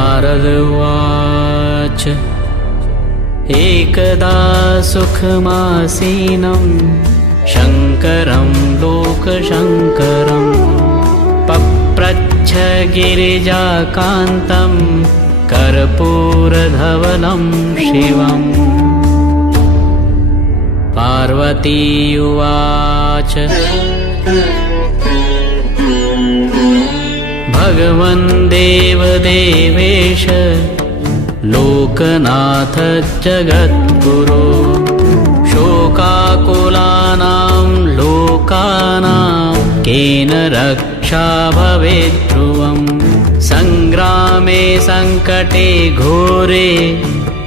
नारद उवाच एकदा सुखमासीनं शङ्करं लोकशङ्करं पप्रच्छ गिरिजाकान्तं कर्पूरधवलं शिवम्। पार्वती उवाच भगवन् देवदेवेश लोकनाथ जगद्गुरो शोकाकुलानां लोकानां केन रक्षा भवेत् ध्रुवम्। सङ्ग्रामे सङ्कटे घोरे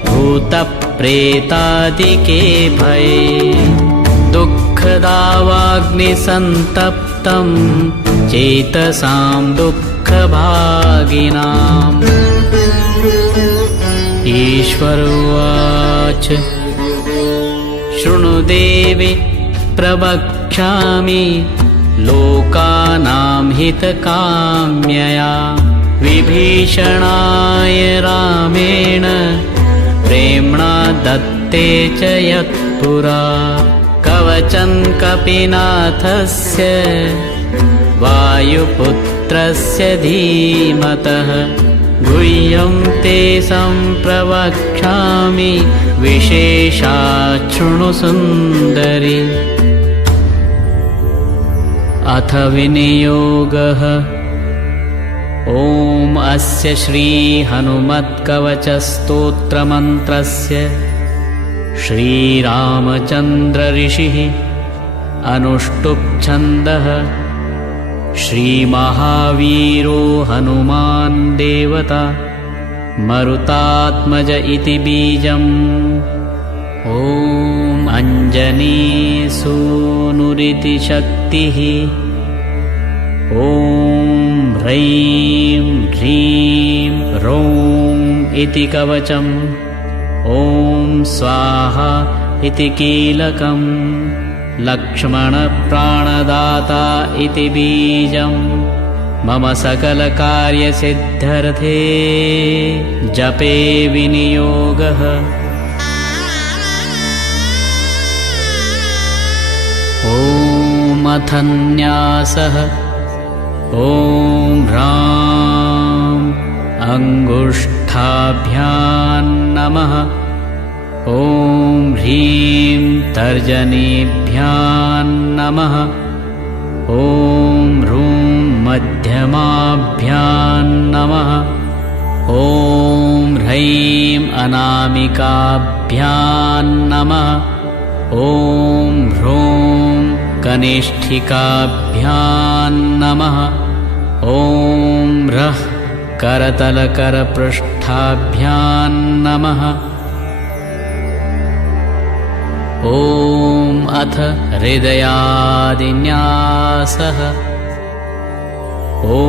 भूतप्रेतादिके भये दुःखदावाग्निसन्तप्तं चेतसां दुःखभागिनाम्। ईश्वर उवाच शृणु देवि प्रवक्ष्यामि लोकानां हितकाम्यया विभीषणाय रामेण प्रेम्णा दत्ते च यत्पुरा कवचं कपिनाथस्य वायुपुत्रस्य धीमतः गुह्यं ते सम्प्रवक्ष्यामि विशेषात् शृणु सुन्दरि। अथ विनियोगः ॐ अस्य श्रीहनुमत्कवचस्तोत्रमन्त्रस्य श्रीरामचन्द्र ऋषिः अनुष्टुप्-छन्दः श्रीमहावीरो हनुमान् देवता मरुतात्मज इति बीजम्। ॐ अञ्जनीसूनुरिति शक्तिः ॐ ह्रैं ह्रीं रौं इति कवचम् ॐ स्वाहा इति कीलकम् लक्ष्मणप्राणदाता इति बीजम् मम सकलकार्यसिद्ध्यर्थे जपे विनियोगः। ॐ अथ न्यासः ॐ ह्रां अङ्गुष्ठाभ्यां नमः ॐ ह्रीं तर्जनीभ्यां नमः ॐ ह्रूं मध्यमाभ्यां नमः ॐ ह्रैं अनामिकाभ्यां नमः ॐ ह्रूं कनिष्ठिकाभ्यां नमः ॐ ह्रः करतलकरपृष्ठाभ्यां नमः। ॐ अथ हृदयादिन्यासः ॐ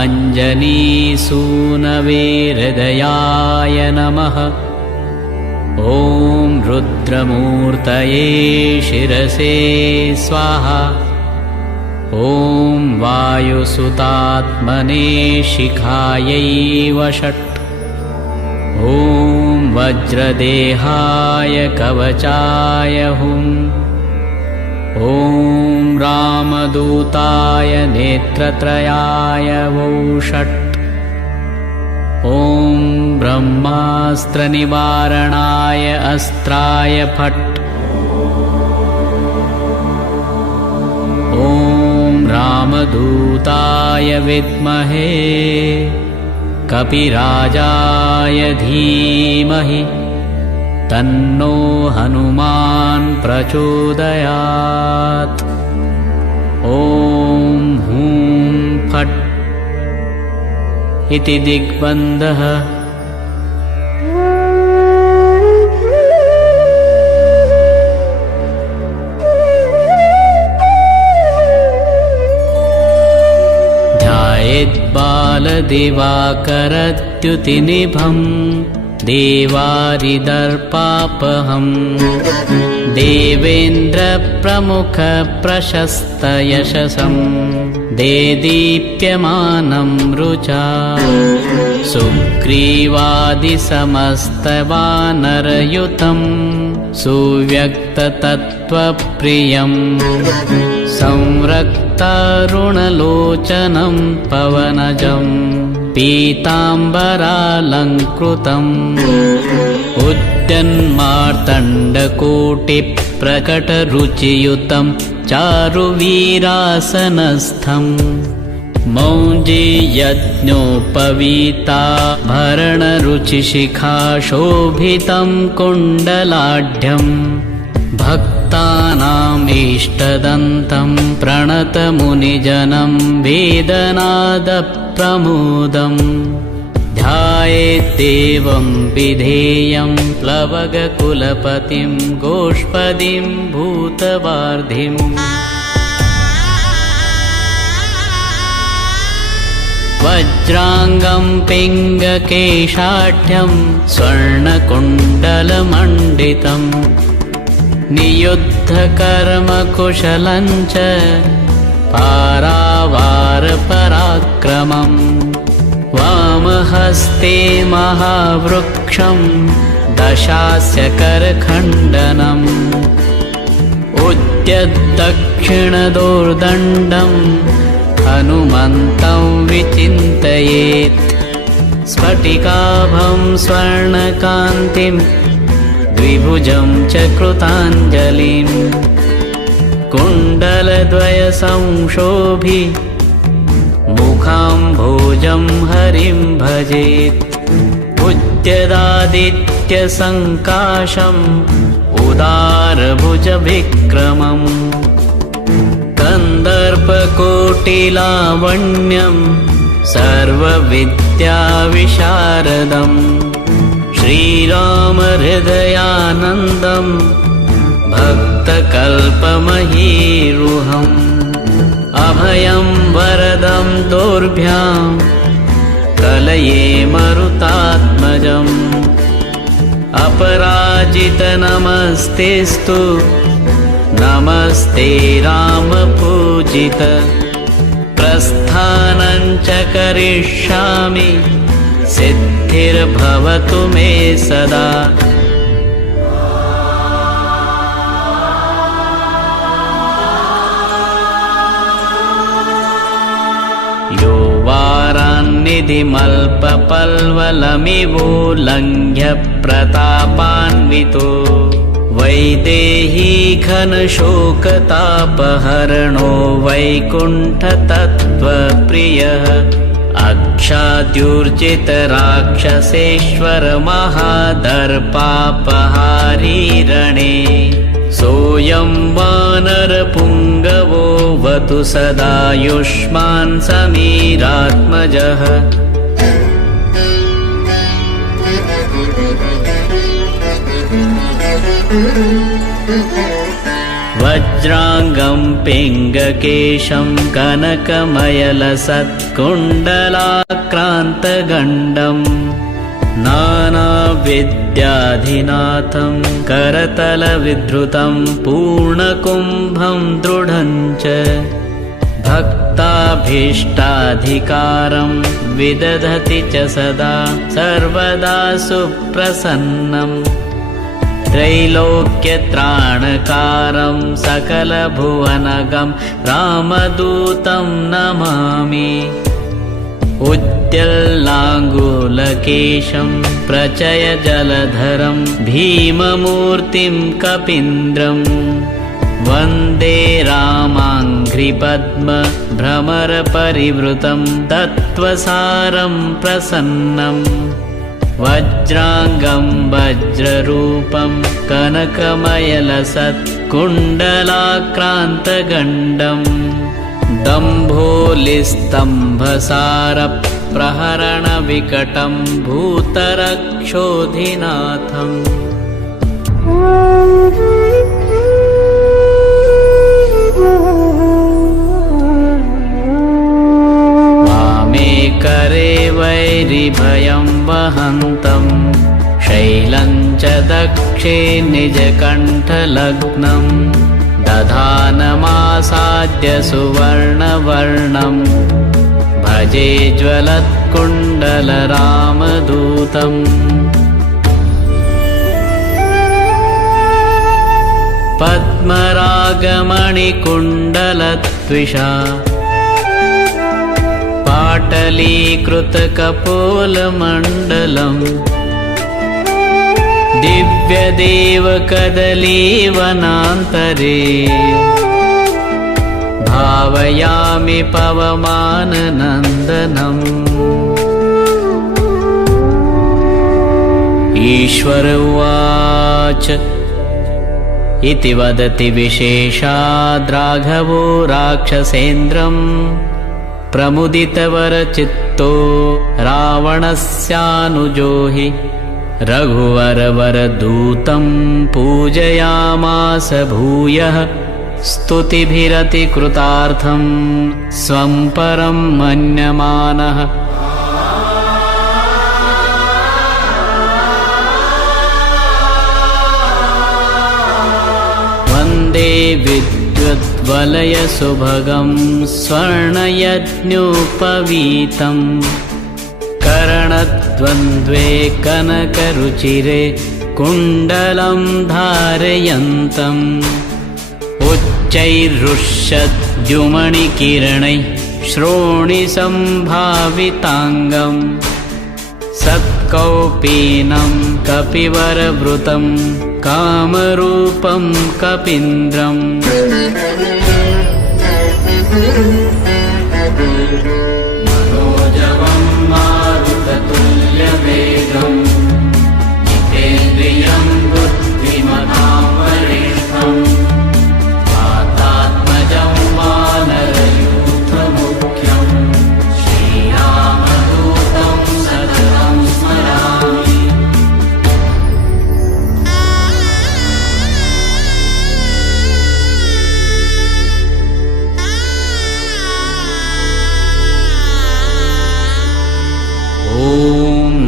अञ्जनीसूनवे हृदयाय नमः ॐ रुद्रमूर्तये शिरसे स्वाहा ॐ वायुसुतात्मने शिखायै वषट् ॐ वज्रदेहाय कवचाय हुम् ॐ रामदूताय नेत्रत्रयाय वौषट् ॐ ब्रह्मास्त्रनिवारणाय अस्त्राय फट् ॐ रामदूताय विद्महे कपिराजाय धीमहि तन्नो हनुमान् प्रचोदयात्। ॐ हूं फट् इति दिग्बन्धः ध्यायेद्बालदिवाकरद्युतिनिभं देवारिदर्पापहम् देवेन्द्र प्रमुखप्रशस्तयशसं देदीप्यमानं रुचा सुग्रीवादिसमस्तवानरयुतं सुव्यक्ततत्त्वप्रियं संरक्तारुणलोचनं पवनजं पीताम्बरालङ्कृतम् उद्यन्मार्तण्डकोटिप्रकटरुचियुतं चारुवीरासनस्थम् मौञ्जीयज्ञोपवीताभरणरुचिशिखाशोभितं कुण्डलाढ्यम् भक्तानामीष्टदन्तं प्रणतमुनिजनं वेदनादप्रमोदम् ध्यायेद्देवं विधेयं प्लवगकुलपतिं गोष्पदीं भूतवार्धिम् वज्राङ्गं पिङ्गकेशाढ्यं स्वर्णकुण्डलमण्डितम् नियुद्धकर्मकुशलं च पारावारपराक्रमम् वामहस्ते महावृक्षं दशास्य करखण्डनम् उद्यद्दक्षिणदोर्दण्डं हनुमन्तं विचिन्तयेत् स्फटिकाभं स्वर्णकान्तिं द्विभुजं च कृताञ्जलिं कुण्डलद्वयसंशोभि मुखाम्भोजं हरिं भजेत् उद्यदादित्यसङ्काशम् उदारभुजविक्रमम् कन्दर्पकोटिलावण्यं सर्वविद्याविशारदम् श्रीरामहृदयानन्दं भक्तकल्पमहीरुहम् अभयं वरदं दोर्भ्यां कलये मरुतात्मजम् अपराजितनमस्तेस्तु नमस्ते रामपूजित प्रस्थानं च करिष्यामि सिद्धिर्भवतु मे सदा यो वारान्निधिमल्पपल्वलमिवोल्लङ्घ्य प्रतापान्वितो वैदेही घनशोकतापहरणो वैकुण्ठतत्त्वप्रियः अक्षाद्युर्जितराक्षसेश्वर महादर्पापहारी रणे सोऽयं वानरपुङ्गवो वतु सदायुष्मान् समीरात्मजः वज्राङ्गं पिङ्गकेशं कनकमयलसत्कुण्डलाक्रान्तगण्डम् नानाविद्याधिनाथं करतलविधृतं पूर्णकुम्भं दृढं च भक्ताभीष्टाधिकारं विदधति च सदा सर्वदा सुप्रसन्नम् त्रैलोक्यत्राणकारं सकलभुवनगं रामदूतं नमामि उद्यल्लाङ्गूलकेशं प्रचयजलधरं भीममूर्तिं कपीन्द्रं वन्दे रामाङ्घ्रिपद्मभ्रमरपरिवृतं तत्त्वसारं प्रसन्नम् वज्राङ्गं वज्ररूपं कनकमयलसत्कुण्डलाक्रान्तगण्डम् दम्भोलिस्तम्भसारप्रहरणविकटं भूतरक्षोधिनाथम् वामे करे वैरिभयं वहन्तं शैलं च दक्षे निजकण्ठलग्नं दधानमासाद्य सुवर्णवर्णं भजे ज्वलत्कुण्डलरामदूतम् पद्मरागमणिकुण्डलत्विषा पाटलीकृतकपोलमण्डलम् दिव्यदेवकदलीवनान्तरे भावयामि पवमाननन्दनम्। ईश्वर उवाच इति वदति विशेषाद्राघवो राक्षसेन्द्रम् प्रमुदितवरचित्तो रावणस्यानुजो हि रघुवरवरदूतं पूजयामास भूयः स्तुतिभिरतिकृतार्थं स्वं परं मन्यमानः। वन्दे विद्युद्वलयसुभगं स्वर्णयज्ञोपवीतं करणद्वन्द्वे कनकरुचिरे कुण्डलं धारयन्तम् उच्चैरुष्यद्युमणिकिरणैः श्रोणिसम्भाविताङ्गम् सत्कौपीनं कपिवरवृतं कामरूपं कपीन्द्रम्। मनोजवं मारुततुल्यवेगं जितेन्द्रियं बुद्धिमतां वरिष्ठम् वातात्मजं वानरयूथमुख्यं श्रीरामदूतं सततं स्मरामि। ॐ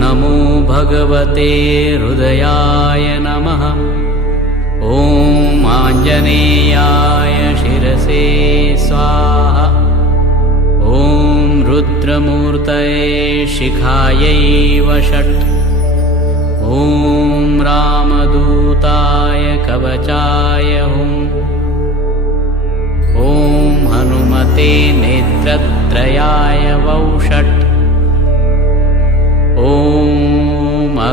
नमो भगवते हृदयाय नमः। ॐ आञ्जनेयाय शिरसे स्वाहा। ॐ रुद्रमूर्तये शिखायै वषट्। ॐ रामदूताय कवचाय हुम्। ॐ हनुमते नेत्रत्रयाय वौषट्। ॐ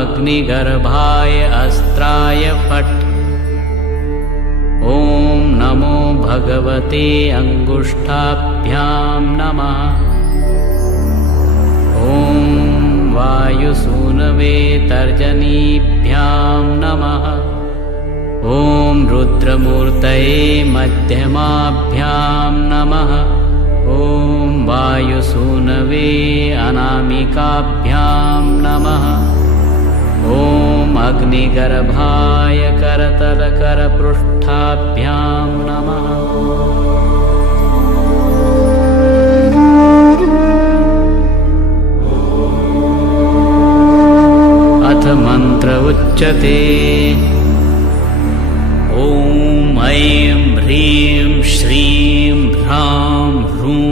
अग्निगर्भाय अस्त्राय फट्। ॐ नमो भगवते अङ्गुष्ठाभ्यां नमः। ॐ वायुसूनवे तर्जनीभ्यां नमः। ॐ रुद्रमूर्तये मध्यमाभ्यां नमः। ॐ वायुसूनवे अनामिकाभ्यां नमः। ॐ अग्निगर्भाय करतलकरपृष्ठाभ्यां नमः। अथ मन्त्र उच्यते। ॐ ऐं ह्रीं श्रीं ह्रां ह्रूं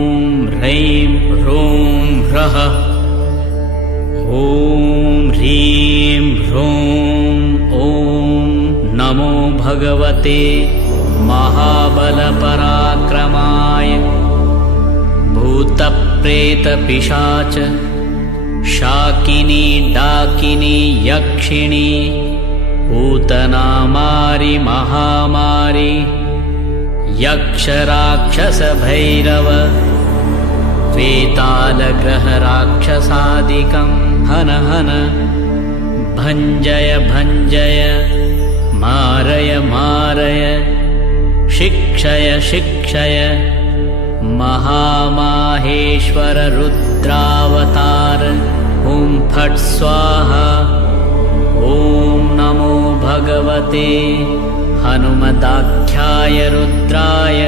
ह्रैं ह्रौं ह्रः। ॐ ह्रीं ह्रौं ॐ नमो भगवते महाबलपराक्रमाय भूतप्रेतपिशाच शाकिनी डाकिनी यक्षिणी पूतनामारि महामारि यक्षराक्षसभैरव वेतालग्रहराक्षसादिकं हन हन भञ्जय भञ्जय मारय मारय शिक्षय शिक्षय महामाहेश्वर रुद्रावतार। ॐ फट् स्वाहा। ॐ नमो भगवते हनुमदाख्याय रुद्राय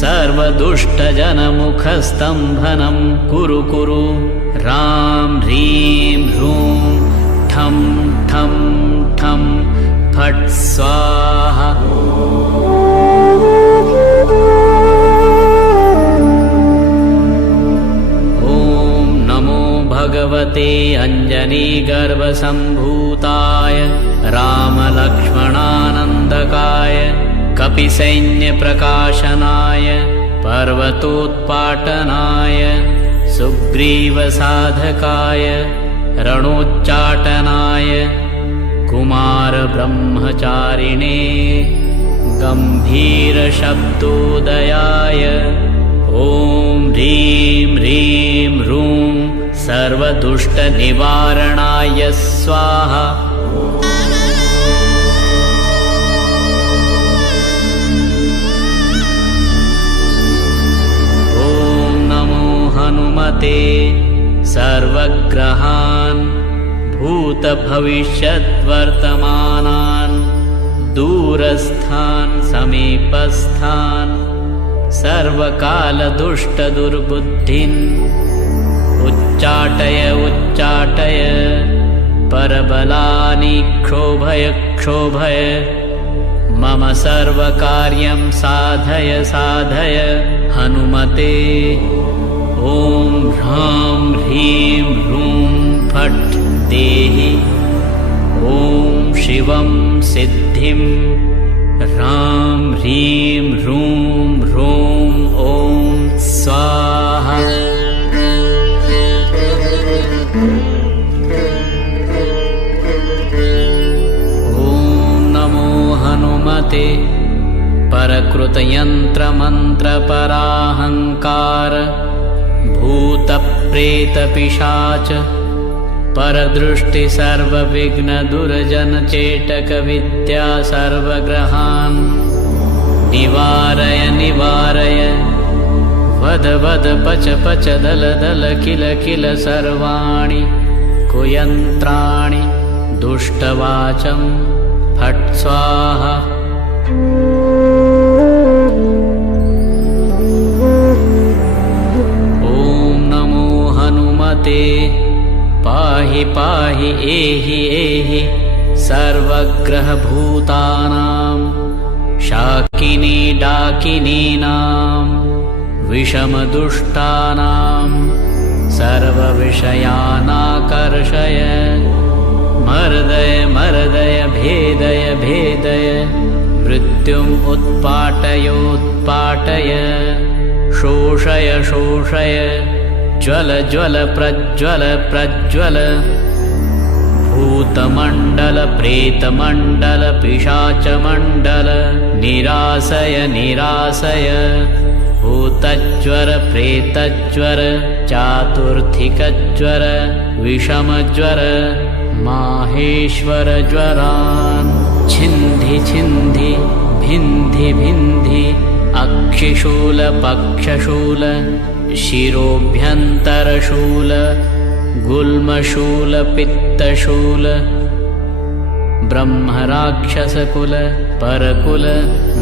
सर्वदुष्टजनमुखस्तम्भनं कुरु कुरु। रां ह्रीं ह्रूं ठं ठं ठं फट् स्वाहा। भगवते अञ्जनीगर्भसम्भूताय रामलक्ष्मणानन्दकाय कपिसैन्यप्रकाशनाय पर्वतोत्पाटनाय सुग्रीवसाधकाय रणोच्चाटनाय कुमारब्रह्मचारिणे गम्भीरशब्दोदयाय ॐ ह्रीं ह्रीं ह्रूं सर्वदुष्टनिवारणाय स्वाहा। ॐ नमो हनुमते सर्वग्रहान् भूतभविष्यद्वर्तमानान् दूरस्थान् समीपस्थान् सर्वकालदुष्टदुर्बुद्धिन् उच्चाटय उच्चाटय परबलानि क्षोभय क्षोभय मम सर्वकार्यं साधय साधय हनुमते। ॐ ह्रां ह्रीं ह्रूं फट् देहि ॐ शिवं सिद्धिं ह्रां ह्रीं ह्रूं ह्रूं ॐ स्वाहा। ॐ नमो हनुमते परकृतयन्त्रमन्त्रपराहङ्कार भूतप्रेतपिशाच परदृष्टि सर्वविघ्नदुर्जनचेटकविद्या सर्वग्रहान् निवारय निवारय वद वद पच पच दल दल किल किल सर्वाणि कुयन्त्राणि दुष्टवाचं फट् स्वाहा। ॐ नमो हनुमते पाहि पाहि एहि एहि सर्वग्रहभूतानां शाकिनी डाकिनीनां विषमदुष्टानां सर्वविषयानाकर्षय मर्दय मर्दय भेदय भेदय मृत्युम् उत्पाटयोत्पाटय शोषय शोषय ज्वल ज्वल प्रज्वल प्रज्वल भूतमण्डल प्रेतमण्डल पिशाचमण्डल निरासय निरासय भूतज्वर प्रेतज्वर चातुर्थिकज्वर विषमज्वर माहेश्वर ज्वरान् छिन्धि छिन्धि भिन्धि भिन्धि अक्षिशूल पक्षशूल शिरोभ्यन्तरशूल गुल्मशूल पित्तशूल ब्रह्मराक्षसकुल परकुल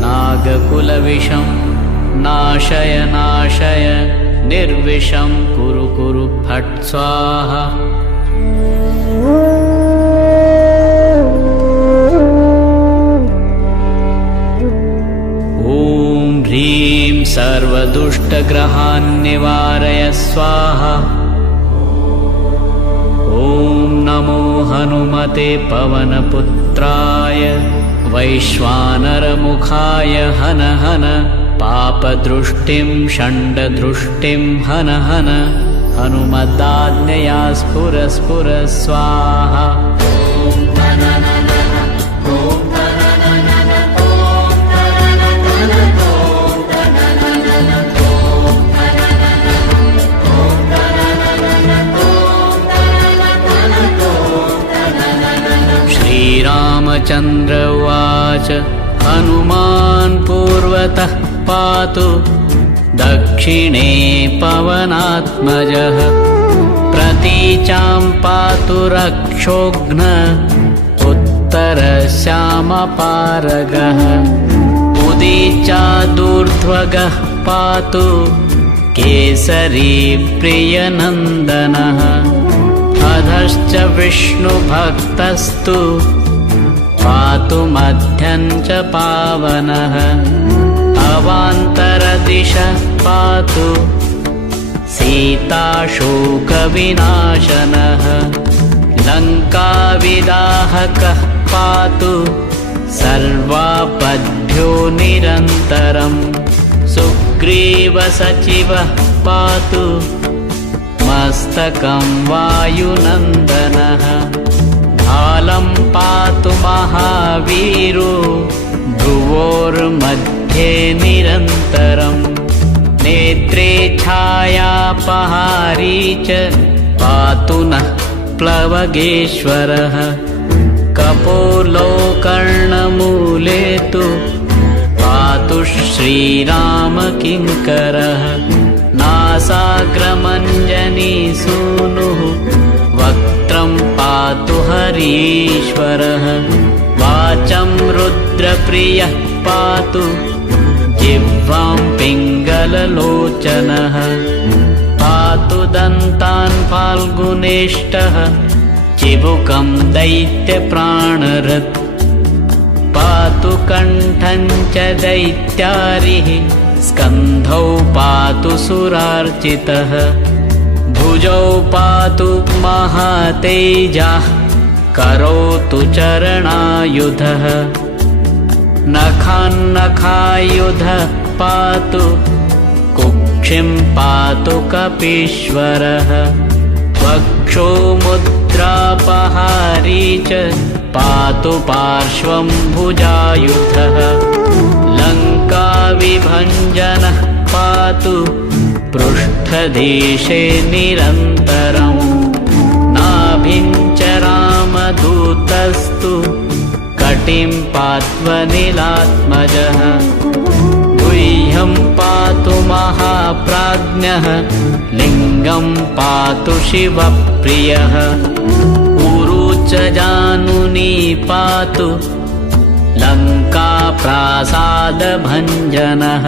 नागकुल विषं नाशय नाशय निर्विषं कुरु कुरु फट् स्वाहा। ॐ ह्रीं सर्वदुष्टग्रहान् निवारय स्वाहा। ॐ नमो हनुमते पवनपुत्राय वैश्वानरमुखाय हन हन पापदृष्टिं षण्डदृष्टिं हन हन हनुमदाज्ञया स्फुर स्फुर स्वाहा। श्रीरामचन्द्र उवाच हनुमान् पूर्वतः पातु दक्षिणे पवनात्मजः प्रतीचां पातु रक्षोघ्न उत्तरश्यामपारगः उदीचादूर्ध्वगः पातु केसरी प्रियनन्दनः अधश्च विष्णुभक्तस्तु पातु मध्यं च पावनः अवान्तरदिशः पातु सीताशोकविनाशनः लङ्काविदाहकः पातु सर्वापद्भ्यो निरन्तरम् सुग्रीवसचिवः पातु मस्तकं वायुनन्दनः भालं पातु महावीरो भ्रुवोर्मध्ये निरन्तरम् नेत्रे छायापहारी च पातु नः प्लवगेश्वरः कपोलो कर्णमूले तु पातु श्रीरामकिङ्करः नासाग्रमञ्जनी सूनुः वक्त्रं पातु हरीश्वरः वाचं रुद्रप्रियः पातु जिह्वां पिङ्गललोचनः पातु दन्तान् फाल्गुनेष्टः चिबुकं दैत्यप्राणहृत् पातु कण्ठं च दैत्यारिः स्कन्धौ पातु सुरार्चितः भुजौ पातु महातेजः करोतु चरणायुधः नखान्नखायुधः पातु कुक्षिं पातु कपीश्वरः वक्षो मुद्रापहारी च पातु पार्श्वं भुजायुधः लङ्काविभञ्जनः पातु पृष्ठदेशे निरन्तरम् नाभिं च रामदूतस्तु कटिं पात्वनिलात्मजः गुह्यं पातु महाप्राज्ञः लिङ्गं पातु शिवप्रियः ऊरू च जानुनी पातु लङ्काप्रासादभञ्जनः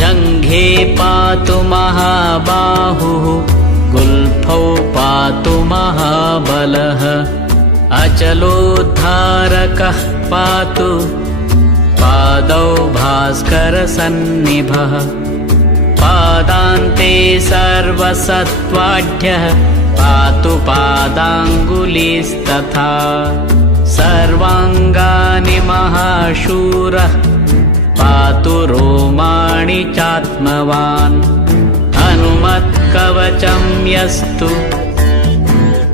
जङ्घे पातु महाबाहुः गुल्फौ पातु महाबलः अचलोद्धारकः पातु पादौ भास्करसन्निभः पादान्ते सर्वसत्त्वाढ्यः पातु पादाङ्गुलीस्तथा सर्वाङ्गानि महाशूरः पातु रोमाणि चात्मवान् हनुमत्कवचं यस्तु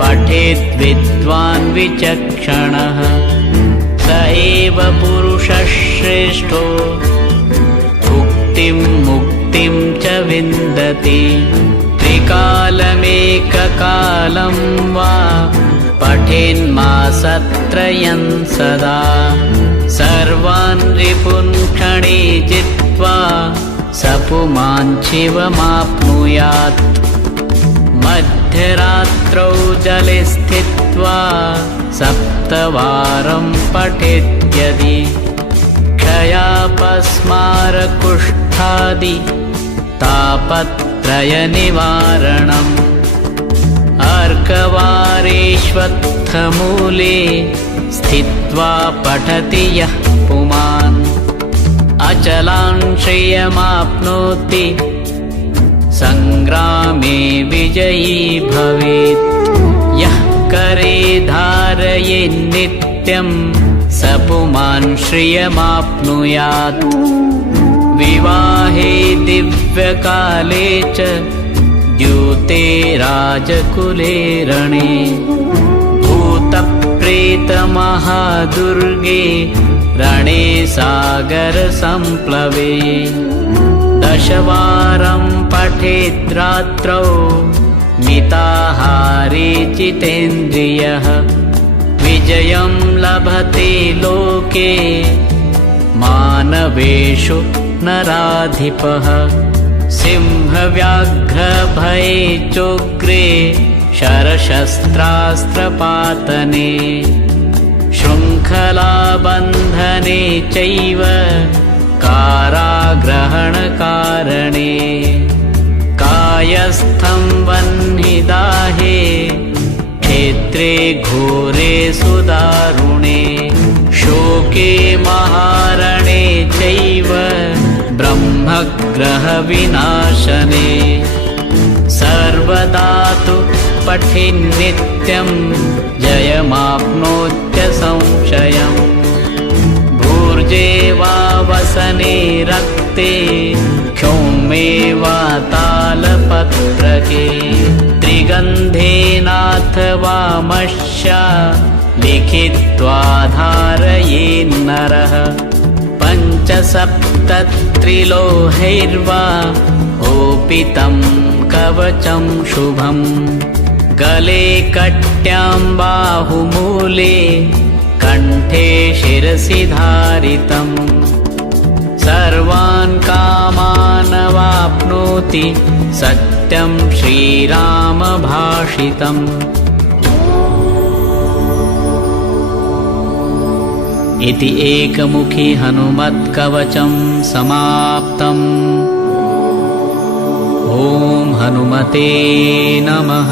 पठेत् विद्वान् विचक्षणः स एव पुरुषः श्रेष्ठो भुक्तिं मुक्तिं च विन्दति त्रिकालमेककालं वा पठेन्मासत्रयं सदा सर्वान् रिपून् क्षणे जित्वा स पुमान् शिवमाप्नुयात् मध्यरात्रौ जले स्थित्वा सप्तवारं पठेद्यदि क्षयापस्मारकुष्ठादि तापत्रयनिवारणम् अर्कवारेष्वत्थमूले स्थित्वा पठति यः पुमान् अचलान् श्रियमाप्नोति संग्रामे विजयी भवेत् यः करे धारयेन्नित्यं स पुमान् श्रियमाप्नुयात् विवाहे दिव्यकाले च द्यूते राजकुले रणे भूतप्रेतमहादुर्गे रणे सागरसम्प्लवे दशवारं पठेद्रात्रौ मिताहारे जितेन्द्रियः विजयं लभते लोके मानवेषु नराधिपः सिंहव्याघ्रभये चोग्रे शरशस्त्रास्त्रपातने शृङ्खलाबन्धने चैव काराग्रहणकारणे कायस्थं वह्निदाहे क्षेत्रे घोरे सुदारुणे शोके महारणे चैव ब्रह्मग्रहविनाशने सर्वदा तु पठेन्नित्यं जयमाप्नोत्यसंशयम् भूर्जे वा वसने रक्ते क्षौमे वा तालपत्रके त्रिगन्धेनाथवा मष्या लिखित्वा धारयेन्नरः पञ्चसप्तत्रिलोहैर्वा ओपितं कवचं शुभम् गले कट्यां बाहुमूले कण्ठे शिरसि धारितम् सर्वान् कामानवाप्नोति सत्यं श्रीरामभाषितम् इति एकमुखी हनुमत्कवचं समाप्तम्। ॐ हनुमते नमः।